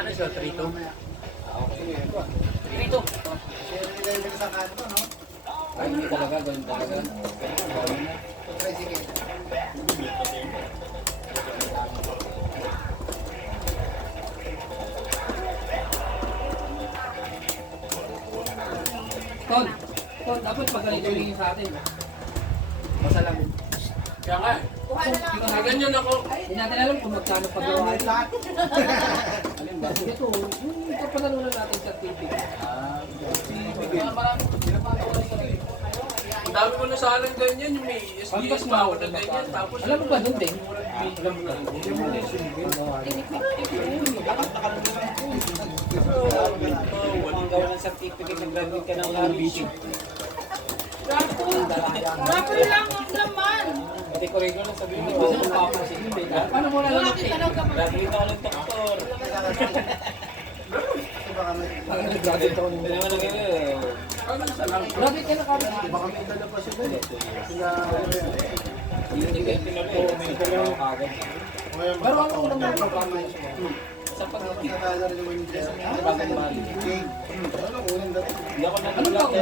Ano siya? 3-2? Okay. 3-2. Nilagay sa kanto, no? Ay, hindi talaga, ganun talaga. Tricycle. Ton, dapat magaling yung sa atin. Basta lang. Kaya nga, ganyan ako. Hindi natin alam kung magkano paggawa. Alin ba? Ito, yung kapanalunan natin sa TV. Ang dami ko na sa alang ganyan, yung may SBS pa ako na ganyan. Tapos, Alam mo ba doon din? alam mo na. Ang gawa ng certificate, nag-graduate ka ng RBC. Rapper lang ang laman. Pati corrector lang sabihin mo. Paano mo na lang? Graduate ako ng doktor. Parang nag-graduate ako Ito naman ang ino. Graduate ka na kami. Baka may dala pa siya doon. Sila, Hindi kayo tinapo. May dalawa kagad. Pero ano ko naman programa yun? Sa pag-ibig. nakakala rin naman yung dress. Sa pag-ibig. Game. Ano, uling dati. Hindi ako Ano ba? nag-vlog.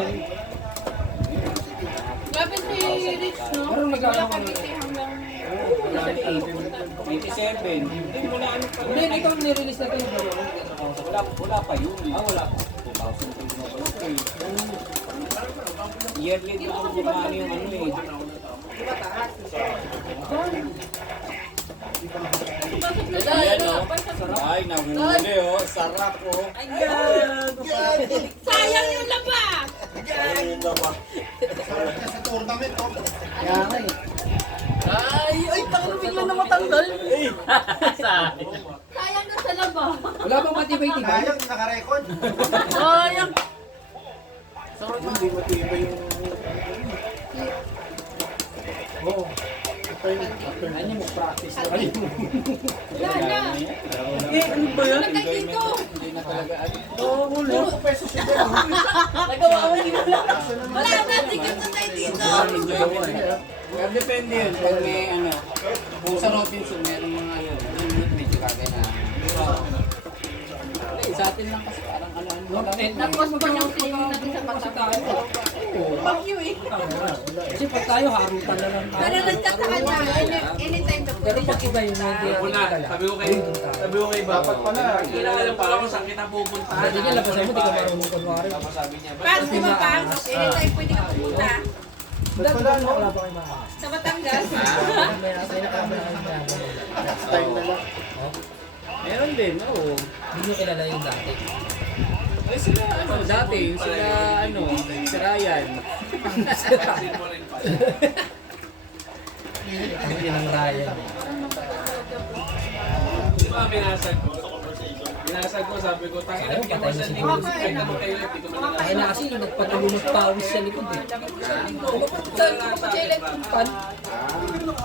Grabe si Rich, no? Pero nag-ano Wala ka kami na? hanggang... 87. Hindi mo na ano pa. Hindi, ikaw nirelease na ito yung bago. Wala pa yun. Wala pa. 2003 na pala ito eh. Yearly din ako gumano yung ano eh. Ayan o. Ay, nahuli o. Sarap o. Sayang yung labas! Sa tournament, oh. Kaya nga eh. Ay, takot bigla na matanggal. Sayang na sa labas. Wala bang matibay-tibay? Sayang, naka-record. Sayang. Hindi matibay yung... Oo. Ano mo practice na? Wala na. Ano ba yan? Lagay dito. Hindi na talaga ano. Puro peso siya din. Nagawa ko nila. Wala na. Sikat na tayo dito. Pero depende yun. Pag may ano. Kung sa Robinson, meron mga yun. Medyo kagay na. Sa atin lang kasi parang ano-ano. Tapos pa yung tingin natin sa mata. Bagyo eh. Kasi pag tayo harutan na lang tayo. Pero nagchat sa kanya. Anytime na Pero pag iba yung hindi Ako na, sabi ko kay Bapat pala. Kailangan pala kung saan kita pupuntahan. Hindi ka labasan mo, di ka marunong kunwari. Sabi niya, Pag, di ba pag? Anytime pwede ka pumunta. Dati wala pa kayo mga. Sa Batangas. May nasa yung nakamera. Style na lang. Meron din, oo. Hindi nyo kilala yung dati. Ay sila ano, dati, sila ano, si Ryan. din mo rin pala. Hindi ng Ryan. Di ba binasag ko? Binasag ko, sabi ko, tangin na commercial dito. Kahit naman kayo, hindi ko manalaman. Kaya na kasi nagpatulunod pawis sa likod eh. Sa electric fan.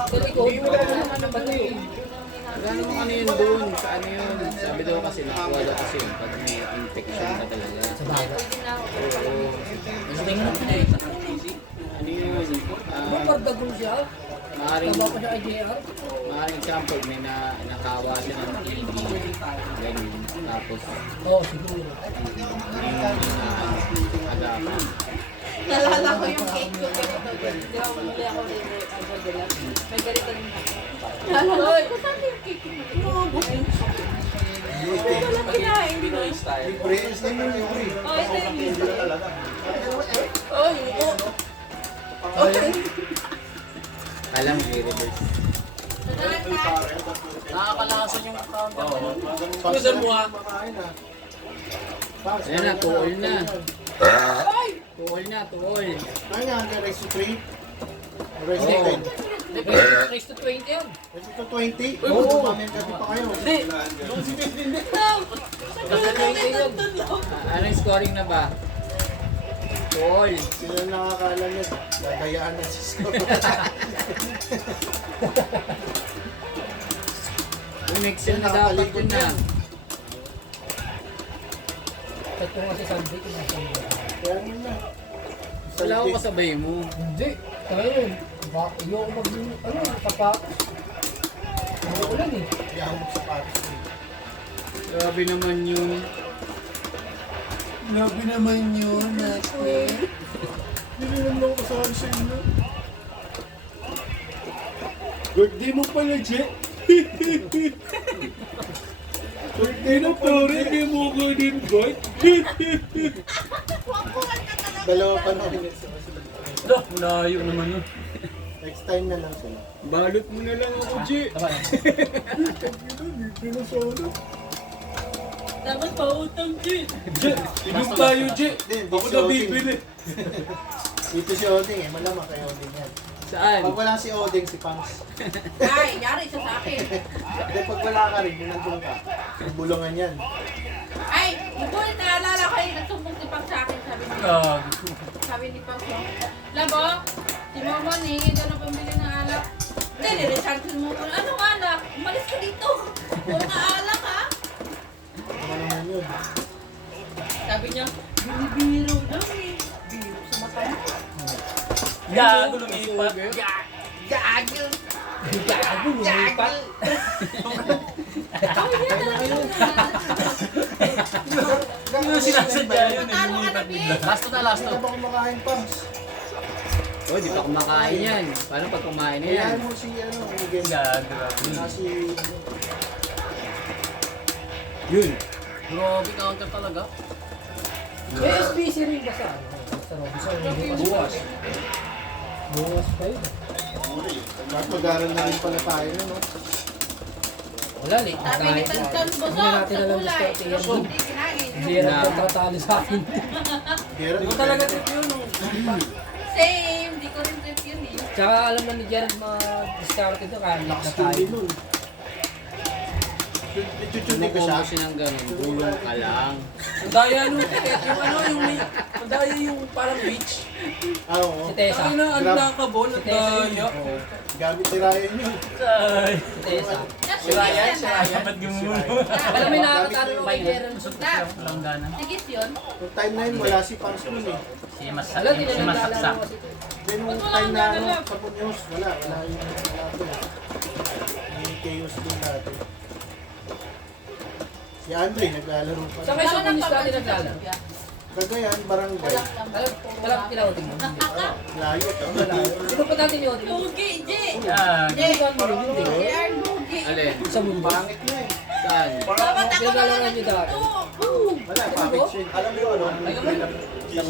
Sa likod, wala naman na ba eh. Ano ano yun doon, sa ano yun. Sabi daw kasi nakuha daw kasi yun pag may infection ka talaga. Sa bagat. Oo. Gusto nga na eh. Ano yun, Kung pagdagol siya, maaaring, taba pa siya kay JR. maaaring example, may nakawa siya ng TB. Ganun. Tapos, Oo, siguro. agapan. Nalala ko yung cake ko ganito. Di ba muli ako rin may ganito rin ako. Nalala ko saan yung cake mo? Walang kinain. Pinoy style. Brains na yun yung uri. Oh, ito yung Oh, yun ko. Alam, i-reverse. Nakakalakasan yung account. Gusto mo ha? Ayan na, tuol na. Tuol na, tuol. Ano nga, ang race to 3? Race to 10? Race to 20 yan. Race to 20? Oo. Mamimigati pa kayo. Hindi. Anong scoring na ba? Tuol. Sila nakakala niya. Dadayaan na si score. Yung Excel na dapat yun na. Ito nga si Sandy, kung nasa mga. Kaya yun na. Wala ko kasabay mo. Hindi. Kaya yun. Ayoko sapatos. Ayoko lang eh. Hindi ako magsapatos. Grabe naman yun. Grabe naman yun, Nate. Hindi naman ako kasali sa inyo. Birthday mo pala, Je. Birthday na pare, hindi mo ko in-invite. Dalawa pa na ulit. Layo naman yun. Next time na lang sila. Balot mo na lang ako, Je. Hindi na sana. Dapat pautang, Jit. Je, inom tayo, Je. Hindi Ako si na Oding. bibili. Dito si Oding eh. Malamang kay Oding yan. Saan? Pag wala si Oding, si Pangs. Ay, yari siya sa akin. Hindi, pag wala ka rin, kung nandun ka, yung bulungan yan. Ay, Iboy, naalala ko yung nagsumbong si Pang sa akin. Sabi ni Pang, Labo, si Momon, hingi daw ng pambili ng alak. Hindi, nirecharge si Momon. Anong alak? Umalis ka dito. Puro ka alak, ha? Ano naman yun? Sabi niya, biro lang eh. Biro sa mata mo. Gago lumipat. Gago! Gago, lumipat. Ano sinasadya yun? Matalo ka na, Pete. Last na, last Hindi na. na ba kumakain, Pangs? Oh, di pa kumakain yan. Paano pag kumain na yan? Kailangan mo si, ano, Miguel. Gago. Si, Yun. Grabe counter talaga. May SBC rin ba sa ano? Sa Robinson? Bukas. Bukas pa yun. mag-aral na rin pala tayo, no? Wala, late na Sabi ni tayo. Tantan Hindi Bosok sa natin alam kulay. gusto yan. Hindi kinain. Hindi yan ang pagkatalo sa akin. Gerard, Hindi ko talaga trip yun. Same, di ko rin trip yun eh. Tsaka alam na ni Gerard ma-discount ito kaya lock na tayo. Hindi nun. Chuchundi ko siya. Kumukuha ng ganun. Bulong ka lang. Ang daya nung yung ano, yung may, ang daya yung parang beach. Ah, oo. Si Tessa. Ay na, ang nakabol, ang daya. Gamit ni Ryan yun. Si Tessa. Si Ryan, si Ryan. Dapat gumulo. Alam mo yung nakakatalo ng kay Gerard. Walang gana. Sigit yun. Nung time na yun, wala si Pangs nun eh. Si Mas Alam, si tinanong Masaksak. mo kasi ito. Then nung time na ano, sa Punyos, wala yung wala to. May chaos din natin. Si Andre, naglalaro pa. Saan kayo sa punis natin naglalaro? Cagayan, barangay. Alam ko tinawag mo. Layo to. Sino pa natin yun? Lugi, J. Yan. Hindi ko ano yun. Hindi. JR Lugi. Alin? Sa mundo. Pangit na eh. Saan? Dapat ako Pinaglalaro nyo dati. Wala, pangit siya. Alam mo yun, ano?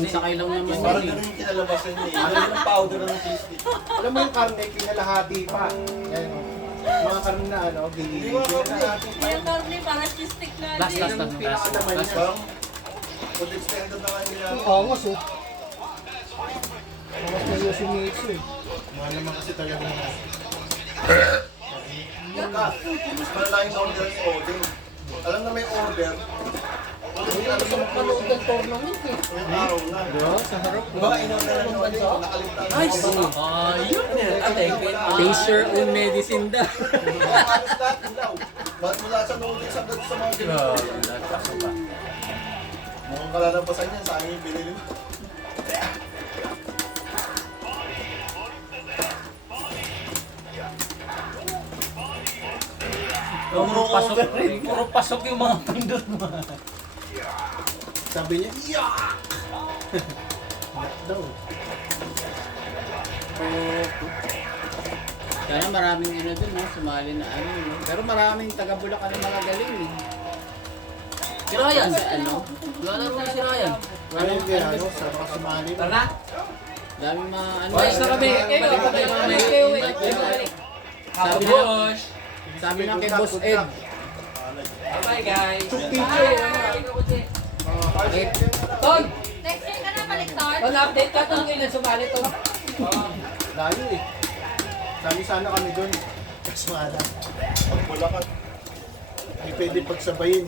Sakay lang naman Parang yun. ganun yung kinalabasan niya eh. Alam mo yung powder ng tasty. Alam mo yung karne, kinalahati pa. Yan o. Mga karne na ano, gigigil. Kinalahati pa. Yung karne, parang chistic na Last, last na. Pinakalaman Last. niya. Pag extended na kayo nila. Ang angas oh. Angas na yung sumitsu eh. Mahal naman kasi talaga mga. Mas malaking order ni Odin. Alam na may order. Manood ng tournament eh. Araw na. Sa harap. Baka in-order na ni Odin. Nakalimutan. Nice! Ayun! Taste your own medicine daw. Halos lahat ilaw. Ba't mula sa noodles hanggang sa mga Grabe. mukhang kalalabasan yan sa akin yung binili mo. Puro pasok yung mga pindot mo. Sabi niya, yak! Yak daw. Kaya maraming ano dun, no? Sumali na ano. No? Pero maraming taga-Bulacan na mga galing. Eh. Si Ryan, ano? Wala na si Ryan. Ano yung kaya, ano, sa mga sumali mo. Tara. Daming mga ano. Ayos na kami. Balik na tayo mga may. Sabi na, sabi na kay Boss Ed. Bye guys. Ton! Next year ka na balik, Ton. Ton, update ka kung kailan sumali to. Layo eh. Sabi sana kami doon. Kaso nga lang. Pag Bulacan, hindi pwede pagsabayin.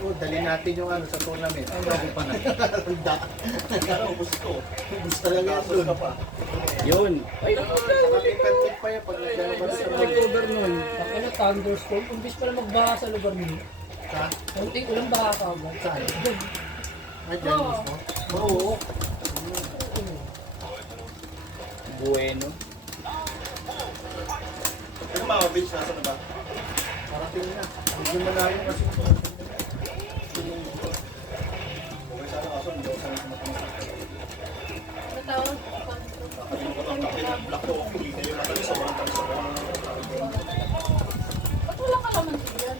Oh, dali natin yung ano sa tournament. Ay, bago pa na. Handa. Ubus ko. Ubus talaga yan doon. Yun. Ay, nakakikantik pa yan pag naglalabas sa mga. Cover nun. Ano, thunderstorm. Umbis pala magbaha sa lugar niyo. Ha? Kunting ulang baha ka agad. Saan? Ay, dyan mismo? Oo. Bueno. Ano mga beach nasa na ba? Parating na. Medyo malayo kasi. Natawag. Ba't wala ka naman dyan?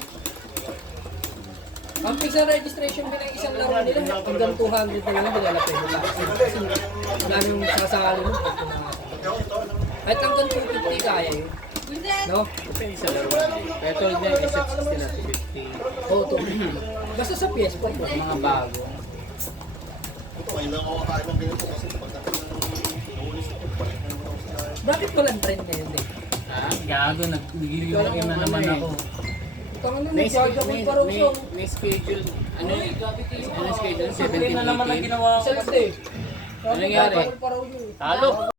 Ang fix na registration din ng isang laro nila, hanggang 200 na lang nila na pwede lang. Kasi dami yung sasali mo. Kahit hanggang 250 kaya yun. Hindi. No? Depende sa laro. Kaya tulad niya, SF16 na 250. Oo, 250. Basta sa PS4 po. Mga bago. Ito, ngayon lang ako kakain ng ganito kasi pagdating ng inuulis ko, balik na naman ako sa Bakit walang trend ngayon din? Ha? Gago, nagigiliwin na naman ako. Ito nga May, nagsaga ko may, parang may, siyang may schedule. Ano schedule? Sabihin na naman ang 17, 18? ginawa ko. self day. Ano nangyari? Parang yun. Talo.